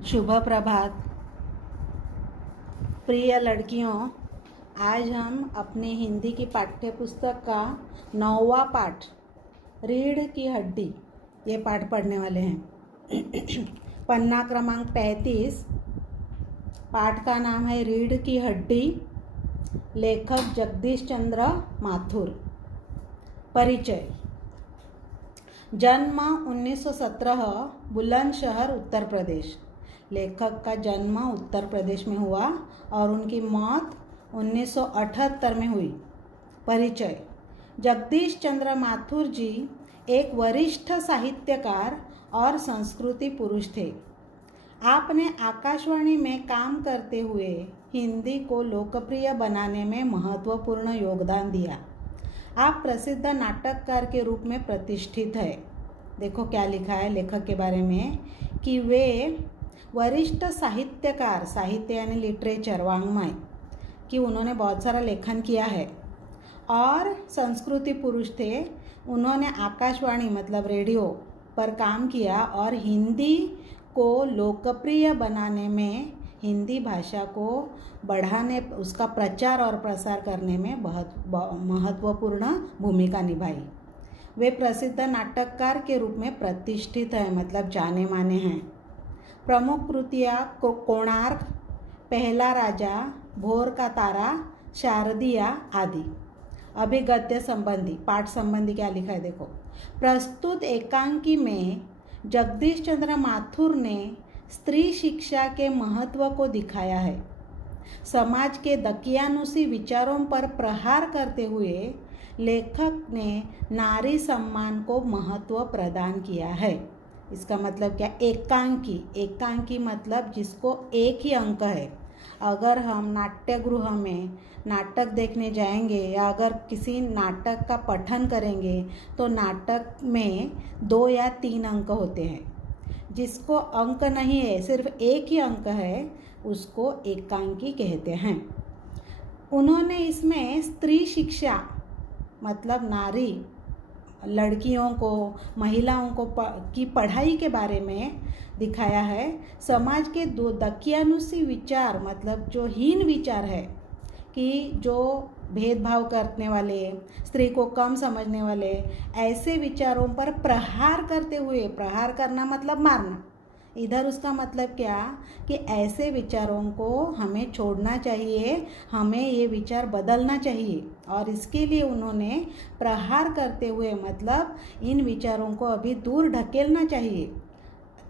शुभ प्रभात प्रिय लड़कियों। आज हम अपनी हिंदी की पाठ्य पुस्तक का 9वां पाठ रीढ़ की हड्डी ये पाठ पढ़ने वाले हैं। पन्ना क्रमांक 35। पाठ का नाम है रीढ़ की हड्डी। लेखक जगदीश चंद्र माथुर। परिचय। जन्म 1917 बुलंदशहर उत्तर प्रदेश। लेखक का जन्म उत्तर प्रदेश में हुआ और उनकी मौत 1978 में हुई। परिचय। जगदीश चंद्र माथुर जी एक वरिष्ठ साहित्यकार और संस्कृति पुरुष थे। आपने आकाशवाणी में काम करते हुए हिंदी को लोकप्रिय बनाने में महत्वपूर्ण योगदान दिया। आप प्रसिद्ध नाटककार के रूप में प्रतिष्ठित है। देखो क्या लिखा है लेखक के बारे में कि वे वरिष्ठ साहित्यकार, साहित्य यानी लिटरेचर, वाङ्मय, कि उन्होंने बहुत सारा लेखन किया है और संस्कृति पुरुष थे। उन्होंने आकाशवाणी मतलब रेडियो पर काम किया और हिंदी को लोकप्रिय बनाने में, हिंदी भाषा को बढ़ाने, उसका प्रचार और प्रसार करने में बहुत महत्वपूर्ण भूमिका निभाई। वे प्रसिद्ध नाटककार के रूप में प्रतिष्ठित हैं, मतलब जाने माने हैं। प्रमुख कृतियाँ कोणार्क, पहला राजा, भोर का तारा, शारदिया आदि। अभिगद्य संबंधी, पाठ संबंधी क्या लिखा है देखो। प्रस्तुत एकांकी में जगदीश चंद्र माथुर ने स्त्री शिक्षा के महत्व को दिखाया है। समाज के दकियानुसी विचारों पर प्रहार करते हुए लेखक ने नारी सम्मान को महत्व प्रदान किया है। इसका मतलब क्या? एकांकी। एकांकी मतलब जिसको एक ही अंक है। अगर हम नाट्यगृह में नाटक देखने जाएंगे या अगर किसी नाटक का पठन करेंगे तो नाटक में 2 या 3 अंक होते हैं। जिसको अंक नहीं है, सिर्फ एक ही अंक है, उसको एकांकी कहते हैं। उन्होंने इसमें स्त्री शिक्षा मतलब नारी, लड़कियों को, महिलाओं को की पढ़ाई के बारे में दिखाया है। समाज के दो दकियानुसी विचार मतलब जो हीन विचार है कि जो भेदभाव करने वाले, स्त्री को कम समझने वाले, ऐसे विचारों पर प्रहार करते हुए, प्रहार करना मतलब मारना, इधर उसका मतलब क्या कि ऐसे विचारों को हमें छोड़ना चाहिए, हमें ये विचार बदलना चाहिए। और इसके लिए उन्होंने प्रहार करते हुए मतलब इन विचारों को अभी दूर ढकेलना चाहिए।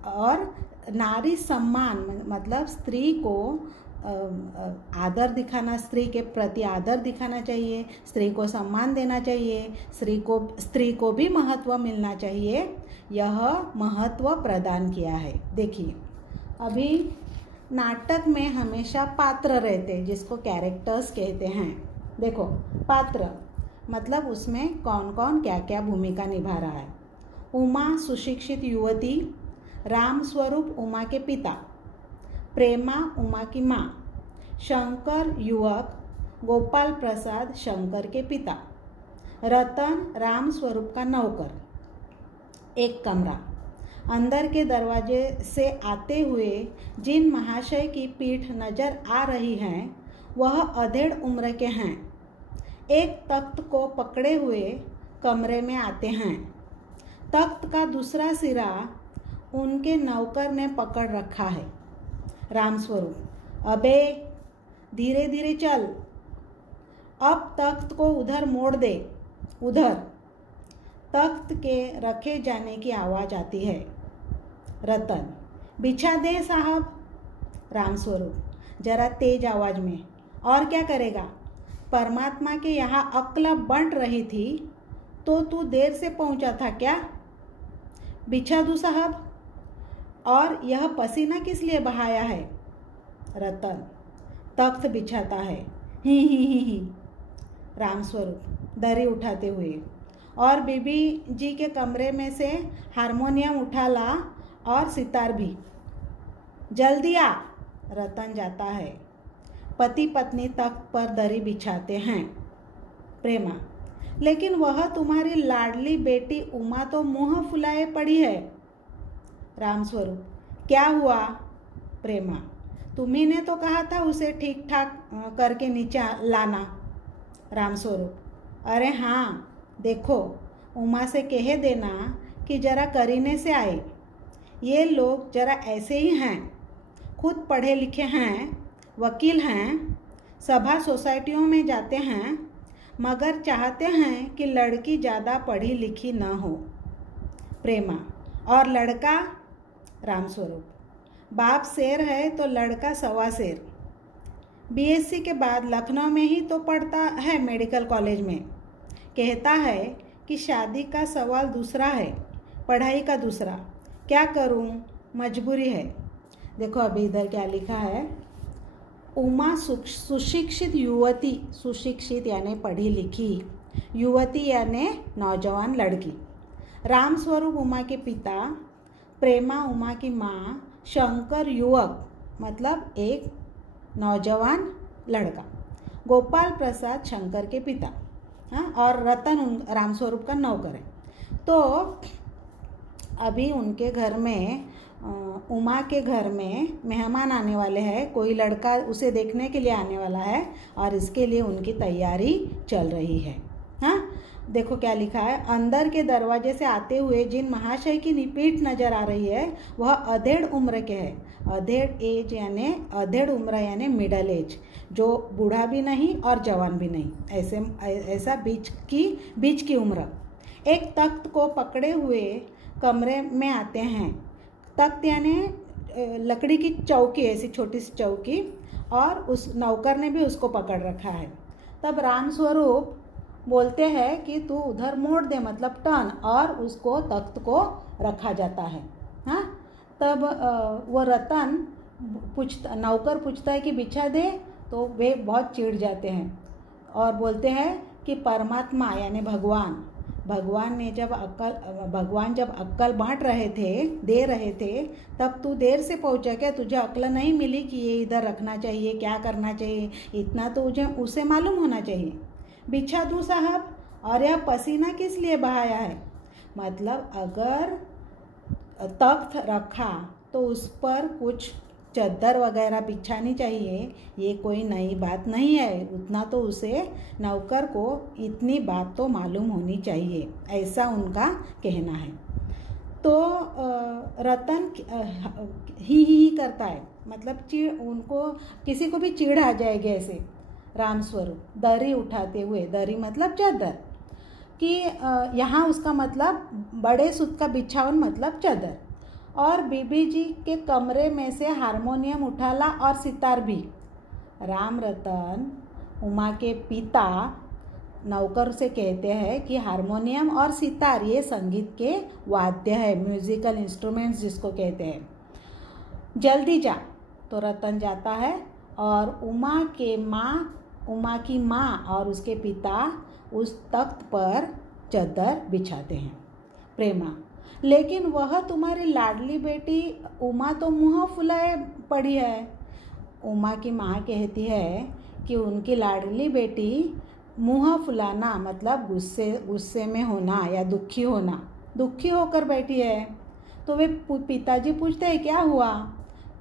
और नारी सम्मान मतलब स्त्री को आदर दिखाना, स्त्री के प्रति आदर दिखाना चाहिए, स्त्री को सम्मान देना चाहिए, स्त्री को भी महत्व मिलना चाहिए। यह महत्व प्रदान किया है। देखिए, अभी नाटक में हमेशा पात्र रहते हैं जिसको कैरेक्टर्स कहते हैं। देखो, पात्र मतलब उसमें कौन कौन क्या क्या भूमिका निभा रहा है। उमा सुशिक्षित युवती, राम स्वरूप उमा के पिता, प्रेमा उमा की माँ, शंकर युवक, गोपाल प्रसाद शंकर के पिता, रतन राम स्वरूप का नौकर। एक कमरा। अंदर के दरवाजे से आते हुए जिन महाशय की पीठ नजर आ रही है वह अधेड़ उम्र के हैं। एक तख्त को पकड़े हुए कमरे में आते हैं। तख्त का दूसरा सिरा उनके नौकर ने पकड़ रखा है। रामस्वरूप, अबे धीरे धीरे चल, अब तख्त को उधर मोड़ दे। उधर तख्त के रखे जाने की आवाज़ आती है। रतन, बिछा दे साहब। रामस्वरूप, जरा तेज आवाज़ में, और क्या करेगा? परमात्मा के यहाँ अक्ल बंट रही थी तो तू देर से पहुँचा था क्या? बिछा दूँ साहब। और यह पसीना किस लिए बहाया है? रतन, तख्त बिछाता है। ही। रामस्वरूप, दरी उठाते हुए, और बीबी जी के कमरे में से हारमोनियम उठा ला और सितार भी। जल्दी आ। रतन जाता है। पति पत्नी तख्त पर दरी बिछाते हैं। प्रेमा, लेकिन वह तुम्हारी लाडली बेटी उमा तो मुंह फुलाए पड़ी है। रामस्वरूप, क्या हुआ? प्रेमा, तुम्ही ने तो कहा था उसे ठीक ठाक करके नीचे लाना। रामस्वरूप, अरे हाँ, देखो उमा से कह देना कि जरा करीने से आए। ये लोग जरा ऐसे ही हैं, खुद पढ़े लिखे हैं, वकील हैं, सभा सोसाइटियों में जाते हैं, मगर चाहते हैं कि लड़की ज़्यादा पढ़ी लिखी न हो। प्रेमा, और लड़का? रामस्वरूप, बाप शेर है तो लड़का सवा शेर। बीएससी के बाद लखनऊ में ही तो पढ़ता है, मेडिकल कॉलेज में। कहता है कि शादी का सवाल दूसरा है, पढ़ाई का दूसरा। क्या करूं, मजबूरी है। देखो अभी इधर क्या लिखा है, उमा सुशिक्षित युवती, सुशिक्षित यानी पढ़ी लिखी, युवती यानी नौजवान लड़की। रामस्वरूप उमा के पिता, प्रेमा उमा की माँ, शंकर युवक मतलब एक नौजवान लड़का, गोपाल प्रसाद शंकर के पिता, हाँ, और रतन रामस्वरूप का नौकर है। तो अभी उनके घर में, उमा के घर में मेहमान आने वाले हैं, कोई लड़का उसे देखने के लिए आने वाला है और इसके लिए उनकी तैयारी चल रही है। हाँ, देखो क्या लिखा है, अंदर के दरवाजे से आते हुए जिन महाशय की पीठ नज़र आ रही है वह अधेड़ उम्र के है। अधेड़ एज यानी अधेड़ उम्र यानी मिडल एज, जो बूढ़ा भी नहीं और जवान भी नहीं, ऐसा बीच की उम्र। एक तख्त को पकड़े हुए कमरे में आते हैं। तख्त यानी लकड़ी की चौकी, ऐसी छोटी सी चौकी, और उस नौकर ने भी उसको पकड़ रखा है। तब रामस्वरूप बोलते हैं कि तू उधर मोड़ दे, मतलब टर्न, और उसको तख्त को रखा जाता है। हाँ, तब वो रतन नौकर पूछता है कि बिछा दे, तो वे बहुत चिढ़ जाते हैं और बोलते हैं कि परमात्मा यानी भगवान जब अक्ल बांट रहे थे, दे रहे थे, तब तू देर से पहुंचा क्या? तुझे अक्ल नहीं मिली कि ये इधर रखना चाहिए, क्या करना चाहिए? इतना तो उसे मालूम होना चाहिए। बिछा दूँ साहब, और यह पसीना किस लिए बहाया है? मतलब अगर तख्त रखा तो उस पर कुछ चद्दर वगैरह बिछानी चाहिए, ये कोई नई बात नहीं है। उतना तो उसे नौकर को इतनी बात तो मालूम होनी चाहिए, ऐसा उनका कहना है। तो रतन ही करता है, मतलब उनको किसी को भी चिढ़ आ जाएगी ऐसे। रामस्वरूप दरी उठाते हुए, दरी मतलब चादर, कि यहाँ उसका मतलब बड़े सूत का बिछावन मतलब चादर, और बीबी जी के कमरे में से हारमोनियम उठाला और सितार भी। राम रतन उमा के पिता नौकर से कहते हैं कि हारमोनियम और सितार ये संगीत के वाद्य है, म्यूजिकल इंस्ट्रूमेंट्स जिसको कहते हैं। जल्दी जा। तो रतन जाता है और उमा की माँ और उसके पिता उस तख्त पर चादर बिछाते हैं। प्रेमा, लेकिन वह तुम्हारी लाडली बेटी उमा तो मुँह फुलाए पड़ी है। उमा की माँ कहती है कि उनकी लाडली बेटी मुँह फुलाना मतलब गुस्से में होना या दुखी होकर बैठी है। तो वे पिताजी पूछते हैं क्या हुआ?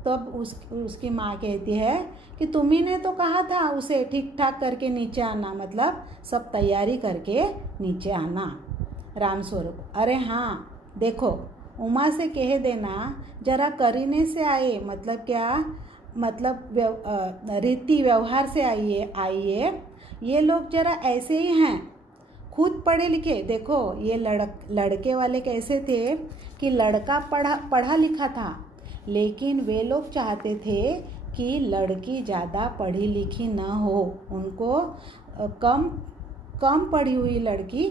तब उसकी माँ कहती है कि तुम्ही ने तो कहा था उसे ठीक ठाक करके नीचे आना, मतलब सब तैयारी करके नीचे आना। रामस्वरूप, अरे हाँ, देखो उमा से कह देना जरा करीने से आइए, मतलब क्या? मतलब रीति व्यवहार से आइए। ये लोग जरा ऐसे ही हैं, खुद पढ़े लिखे। देखो ये लड़के वाले कैसे थे कि लड़का पढ़ा लिखा था, लेकिन वे लोग चाहते थे कि लड़की ज़्यादा पढ़ी लिखी न हो, उनको कम पढ़ी हुई लड़की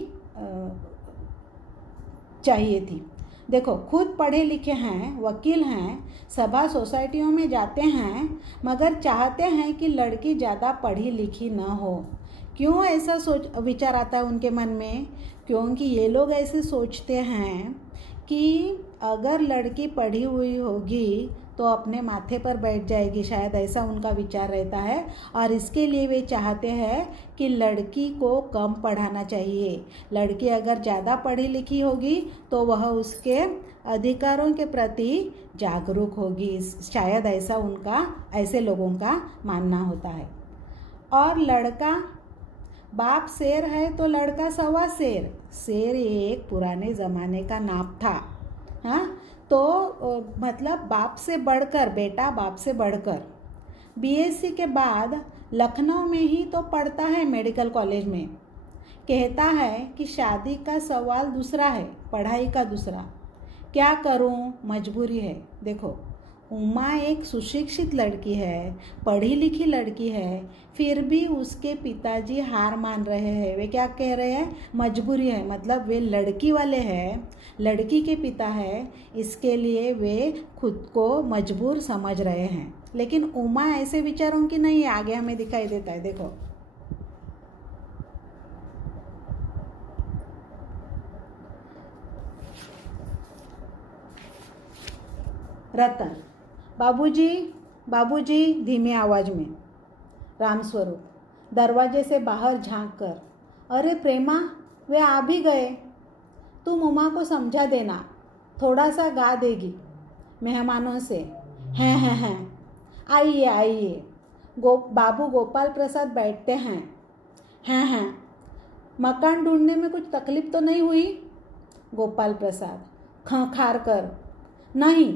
चाहिए थी। देखो खुद पढ़े लिखे हैं, वकील हैं, सभा सोसाइटियों में जाते हैं, मगर चाहते हैं कि लड़की ज़्यादा पढ़ी लिखी न हो। क्यों ऐसा विचार आता है उनके मन में? क्योंकि ये लोग ऐसे सोचते हैं कि अगर लड़की पढ़ी हुई होगी तो अपने माथे पर बैठ जाएगी, शायद ऐसा उनका विचार रहता है। और इसके लिए वे चाहते हैं कि लड़की को कम पढ़ाना चाहिए। लड़की अगर ज़्यादा पढ़ी लिखी होगी तो वह उसके अधिकारों के प्रति जागरूक होगी, शायद ऐसा उनका, ऐसे लोगों का मानना होता है। और लड़का, बाप शेर है तो लड़का सवा शेर। शेर एक पुराने ज़माने का नाम था। हाँ, तो मतलब बाप से बढ़कर, बेटा बाप से बढ़कर। बीएससी के बाद लखनऊ में ही तो पढ़ता है, मेडिकल कॉलेज में। कहता है कि शादी का सवाल दूसरा है, पढ़ाई का दूसरा। क्या करूं, मजबूरी है। देखो, उमा एक सुशिक्षित लड़की है, पढ़ी लिखी लड़की है, फिर भी उसके पिताजी हार मान रहे हैं। वे क्या कह रहे हैं, मजबूरी है, मतलब वे लड़की वाले हैं, लड़की के पिता है, इसके लिए वे खुद को मजबूर समझ रहे हैं। लेकिन उमा ऐसे विचारों की नहीं है, आगे हमें दिखाई देता है। देखो, रतन, बाबूजी बाबूजी, धीमी आवाज़ में। रामस्वरूप दरवाजे से बाहर झांक कर, अरे प्रेमा, वे आ भी गए। तुम उमा को समझा देना, थोड़ा सा गा देगी मेहमानों से। हैं, आइए आइए। बाबू गोपाल प्रसाद बैठते हैं। हैं, मकान ढूंढने में कुछ तकलीफ तो नहीं हुई? गोपाल प्रसाद खंखार कर, नहीं,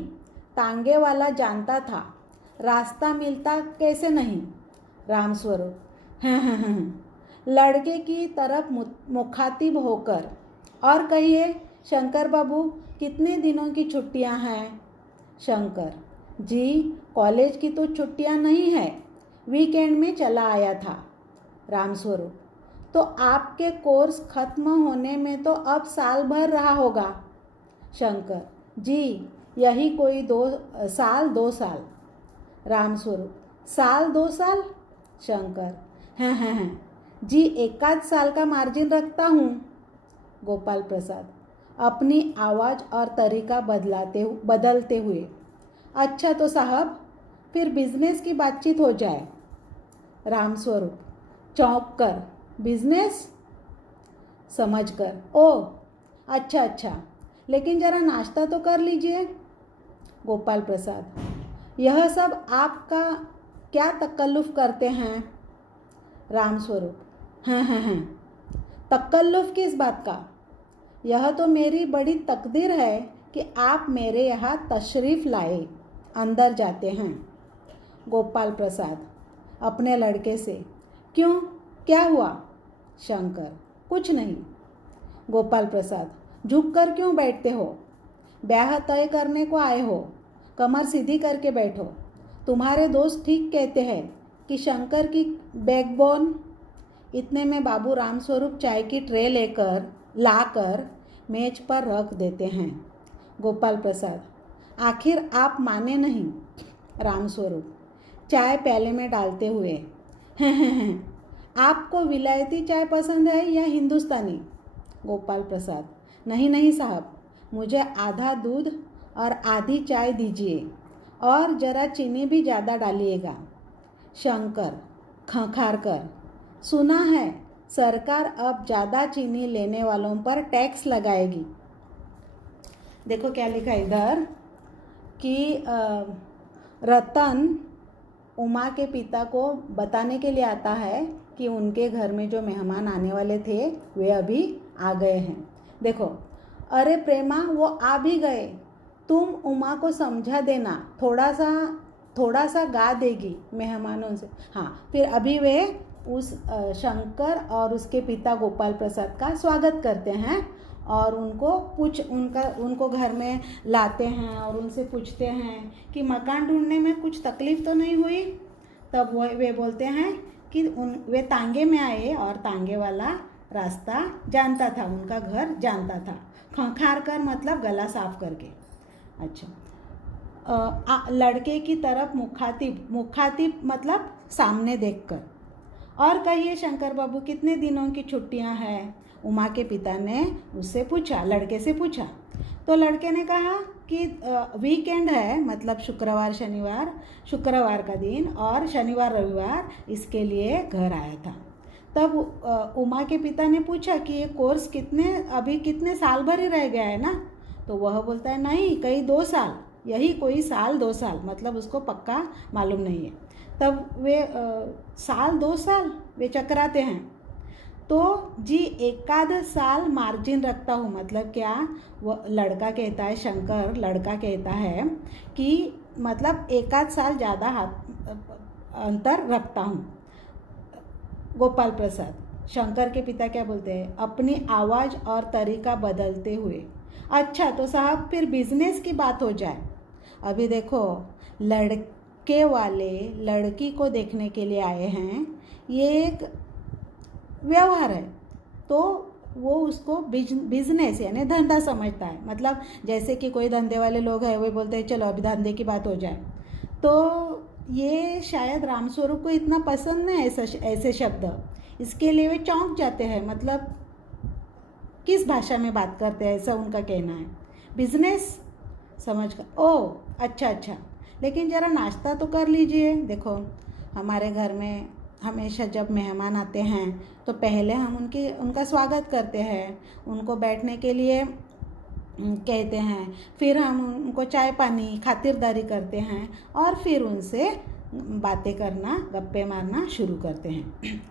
तांगे वाला जानता था, रास्ता मिलता कैसे नहीं। रामस्वरूप हैं, लड़के की तरफ मुखातिब होकर, और कहिए शंकर बाबू, कितने दिनों की छुट्टियां हैं? शंकर जी, कॉलेज की तो छुट्टियां नहीं है, वीकेंड में चला आया था। रामस्वरूप, तो आपके कोर्स खत्म होने में तो अब साल भर रहा होगा। शंकर जी, यही कोई 2 साल। रामस्वरूप, साल 2 साल? शंकर हैं जी, 1 साल का मार्जिन रखता हूँ। गोपाल प्रसाद अपनी आवाज़ और तरीका बदलते हुए, अच्छा तो साहब, फिर बिजनेस की बातचीत हो जाए। रामस्वरूप चौंक कर, बिजनेस? समझ कर, ओह अच्छा, लेकिन ज़रा नाश्ता तो कर लीजिए। गोपाल प्रसाद, यह सब आपका क्या तकल्लुफ़ करते हैं? रामस्वरूप हैं, तकल्लुफ़ किस बात का? यह तो मेरी बड़ी तकदीर है कि आप मेरे यहाँ तशरीफ़ लाए। अंदर जाते हैं। गोपाल प्रसाद अपने लड़के से, क्यों, क्या हुआ? शंकर, कुछ नहीं। गोपाल प्रसाद, झुक कर क्यों बैठते हो? ब्याह तय करने को आए हो, कमर सीधी करके बैठो। तुम्हारे दोस्त ठीक कहते हैं कि शंकर की बैकबोन। इतने में बाबू रामस्वरूप चाय की ट्रे लाकर मेज पर रख देते हैं। गोपाल प्रसाद, आखिर आप माने नहीं। रामस्वरूप चाय प्याले में डालते हुए, हैं, आपको विलायती चाय पसंद है या हिंदुस्तानी? गोपाल प्रसाद, नहीं साहब, मुझे आधा दूध और आधी चाय दीजिए, और ज़रा चीनी भी ज़्यादा डालिएगा। शंकर खंखार कर, सुना है सरकार अब ज़्यादा चीनी लेने वालों पर टैक्स लगाएगी। देखो क्या लिखा इधर कि रतन उमा के पिता को बताने के लिए आता है कि उनके घर में जो मेहमान आने वाले थे वे अभी आ गए हैं। देखो, अरे प्रेमा, वो आ भी गए, तुम उमा को समझा देना, थोड़ा सा गा देगी मेहमानों से। हाँ, फिर अभी वे उस शंकर और उसके पिता गोपाल प्रसाद का स्वागत करते हैं और उनको घर में लाते हैं और उनसे पूछते हैं कि मकान ढूंढने में कुछ तकलीफ़ तो नहीं हुई। तब वे बोलते हैं कि वे तांगे में आए और तांगे वाला रास्ता जानता था, उनका घर जानता था। खंखार कर मतलब गला साफ करके। अच्छा, लड़के की तरफ मुखातिब मतलब सामने देखकर। और कहिए शंकर बाबू, कितने दिनों की छुट्टियां हैं? उमा के पिता ने उससे पूछा, लड़के से पूछा। तो लड़के ने कहा कि कि वीकेंड है, मतलब शुक्रवार का दिन और शनिवार रविवार, इसके लिए घर आया था। तब उमा के पिता ने पूछा कि ये कोर्स कितने साल भर ही रह गया है ना? तो वह बोलता है नहीं, कई 2 साल, यही कोई साल 2 साल, मतलब उसको पक्का मालूम नहीं है। तब वे साल 2 साल वे चकराते हैं। तो जी 1 साल मार्जिन रखता हूँ, मतलब क्या? वो लड़का कहता है, शंकर लड़का कहता है कि मतलब 1 साल ज़्यादा अंतर रखता हूँ। गोपाल प्रसाद, शंकर के पिता क्या बोलते हैं? अपनी आवाज़ और तरीका बदलते हुए, अच्छा तो साहब फिर बिजनेस की बात हो जाए। अभी देखो, लड़के वाले लड़की को देखने के लिए आए हैं, ये एक व्यवहार है, तो वो उसको बिजनेस यानी धंधा समझता है। मतलब जैसे कि कोई धंधे वाले लोग हैं, वे बोलते हैं चलो अभी धंधे की बात हो जाए। तो ये शायद रामस्वरूप को इतना पसंद नहीं ऐसे शब्द, इसके लिए वे चौंक जाते हैं। मतलब किस भाषा में बात करते हैं, ऐसा उनका कहना है। बिजनेस समझ कर, ओह अच्छा, लेकिन ज़रा नाश्ता तो कर लीजिए। देखो हमारे घर में हमेशा जब मेहमान आते हैं तो पहले हम उनका स्वागत करते हैं, उनको बैठने के लिए कहते हैं, फिर हम उनको चाय पानी खातिरदारी करते हैं और फिर उनसे बातें करना, गप्पे मारना शुरू करते हैं।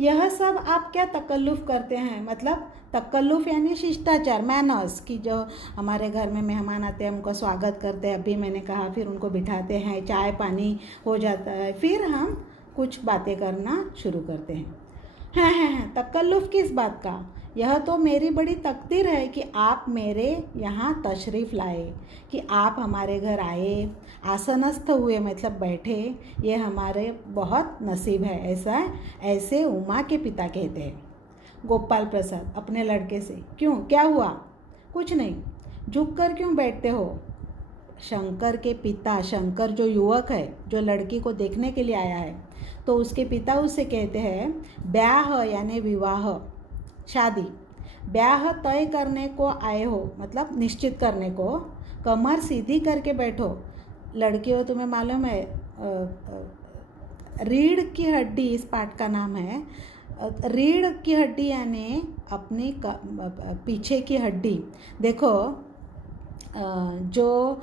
यह सब आप क्या तकल्लुफ़ करते हैं? मतलब तकल्लुफ़ यानी शिष्टाचार, मैनर्स, कि जो हमारे घर में मेहमान आते हैं उनको स्वागत करते हैं, अभी मैंने कहा, फिर उनको बिठाते हैं, चाय पानी हो जाता है, फिर हम कुछ बातें करना शुरू करते हैं। हाँ, तकल्लुफ़ किस बात का? यह तो मेरी बड़ी तकदीर है कि आप मेरे यहाँ तशरीफ़ लाए, कि आप हमारे घर आए, आसनस्थ हुए, मतलब बैठे, ये हमारे बहुत नसीब है। ऐसे उमा के पिता कहते हैं। गोपाल प्रसाद अपने लड़के से, क्यों, क्या हुआ? कुछ नहीं, झुक कर क्यों बैठते हो? शंकर के पिता, शंकर जो युवक है, जो लड़की को देखने के लिए आया है, तो उसके पिता उससे कहते हैं ब्याह यानी विवाह, शादी, ब्याह तय करने को आए हो, मतलब निश्चित करने को, कमर सीधी करके बैठो। लड़कियों, तुम्हें मालूम है रीढ़ की हड्डी इस पाठ का नाम है। रीढ़ की हड्डी यानी अपनी पीछे की हड्डी। देखो जो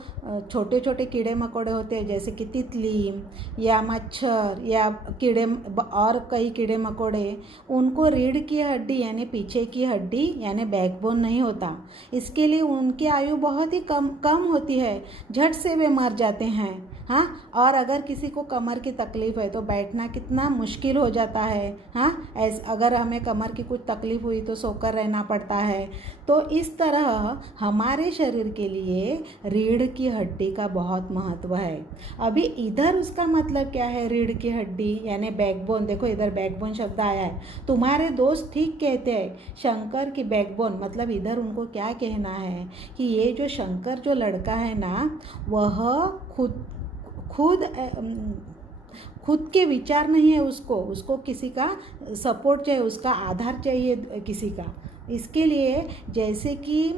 छोटे छोटे कीड़े मकोड़े होते हैं, जैसे कि तितली या मच्छर या कीड़े और कई कीड़े मकोड़े, उनको रीढ़ की हड्डी यानी पीछे की हड्डी यानी बैकबोन नहीं होता। इसके लिए उनकी आयु बहुत ही कम होती है, झट से वे मर जाते हैं। हाँ, और अगर किसी को कमर की तकलीफ़ है तो बैठना कितना मुश्किल हो जाता है। हाँ, अगर हमें कमर की कुछ तकलीफ़ हुई तो सोकर रहना पड़ता है। तो इस तरह हमारे शरीर के लिए रीढ़ की हड्डी का बहुत महत्व है। अभी इधर उसका मतलब क्या है? रीढ़ की हड्डी यानी बैकबोन। देखो इधर बैकबोन शब्द आया है, तुम्हारे दोस्त ठीक कहते हैं, शंकर की बैकबोन, मतलब इधर उनको क्या कहना है कि ये जो शंकर जो लड़का है ना, वह खुद के विचार नहीं है, उसको किसी का सपोर्ट चाहिए, उसका आधार चाहिए किसी का। इसके लिए जैसे कि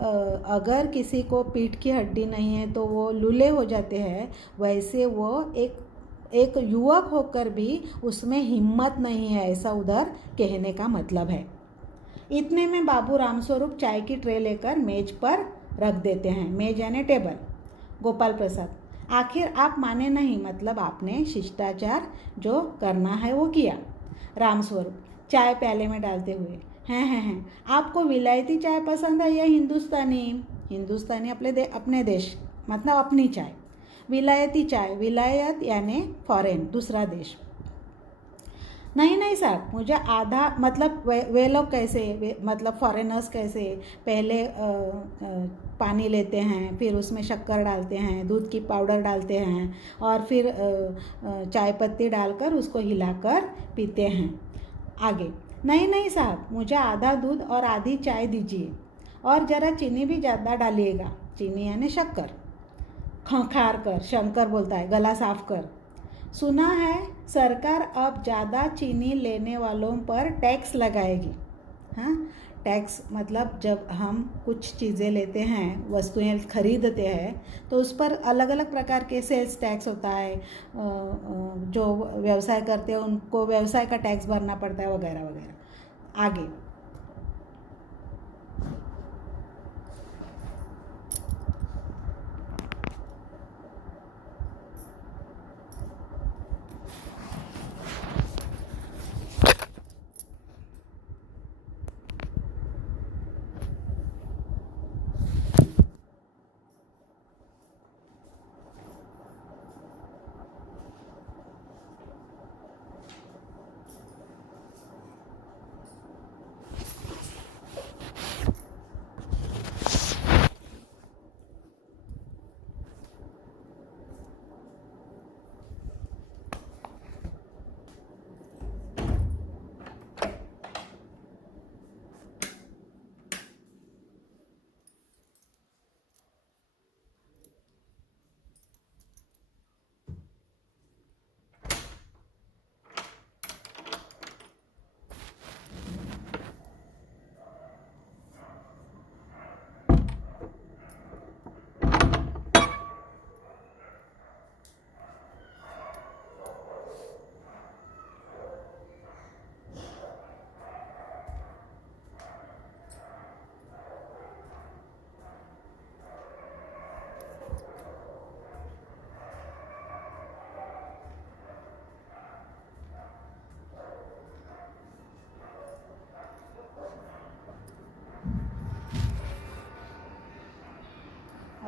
अगर किसी को पीठ की हड्डी नहीं है तो वो लूले हो जाते हैं, वैसे वो एक युवक होकर भी उसमें हिम्मत नहीं है, ऐसा उधर कहने का मतलब है। इतने में बाबू रामस्वरूप चाय की ट्रे लेकर मेज पर रख देते हैं। मेज यानी टेबल। गोपाल प्रसाद, आखिर आप माने नहीं, मतलब आपने शिष्टाचार जो करना है वो किया। रामस्वरूप चाय प्याले में डालते हुए, हैं आपको विलायती चाय पसंद है या हिंदुस्तानी? हिंदुस्तानी अपने देश, मतलब अपनी चाय। विलायती चाय, विलायत यानी फॉरेन, दूसरा देश। नहीं साहब, मुझे आधा, मतलब वे लोग कैसे, मतलब फॉरेनर्स कैसे पहले पानी लेते हैं, फिर उसमें शक्कर डालते हैं, दूध की पाउडर डालते हैं और फिर चाय पत्ती डालकर उसको हिलाकर पीते हैं। आगे, नहीं साहब, मुझे आधा दूध और आधी चाय दीजिए और ज़रा चीनी भी ज़्यादा डालिएगा। चीनी यानी शक्कर। खंखार कर, शंकर बोलता है, गला साफ कर। सुना है सरकार अब ज़्यादा चीनी लेने वालों पर टैक्स लगाएगी। हाँ, टैक्स मतलब जब हम कुछ चीज़ें लेते हैं, वस्तुएं खरीदते हैं, तो उस पर अलग अलग प्रकार के सेल्स टैक्स होता है। जो व्यवसाय करते हैं उनको व्यवसाय का टैक्स भरना पड़ता है, वगैरह वगैरह। आगे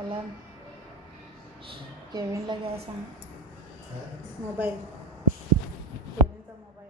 अलार्म केविनला घ्या सांग. मोबाईल केविनचा मोबाईल.